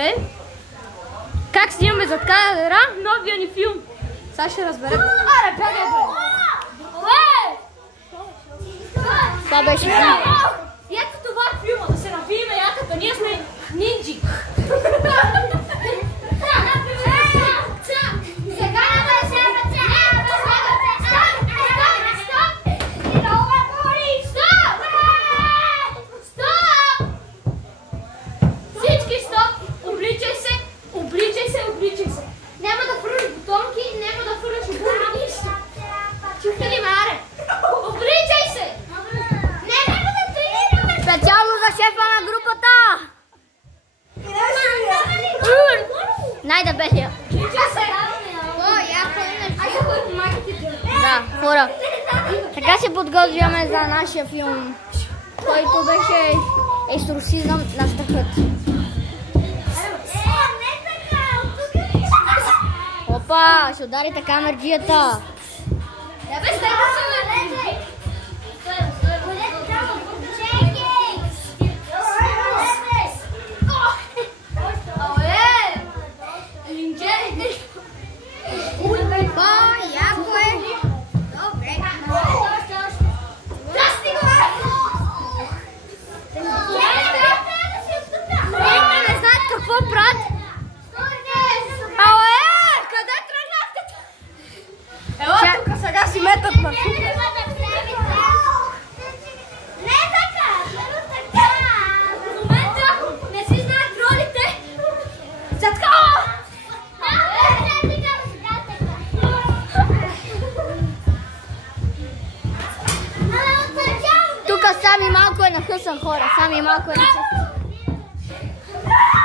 е как снимаме зад камера новия ни филм. Сега ще разберете. Аре, бягай, бе! Това беше филм. И ето това е филма, да се напиеме яката. Ние сме нинджи. Найде беше. Да, хора. Така се подготвяме за нашия филм, който беше Екзорсизъм на страхът. Опа, ще ударите камерджията. Сами малко е нахъсан, хора, сами малко е нахъсан.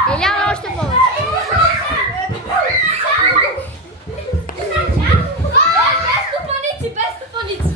Или няма още повече? Без стопаници, без стопаници.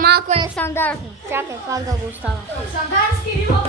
Малко е стандартно. Чакай, как да го остава. Стандартски риба.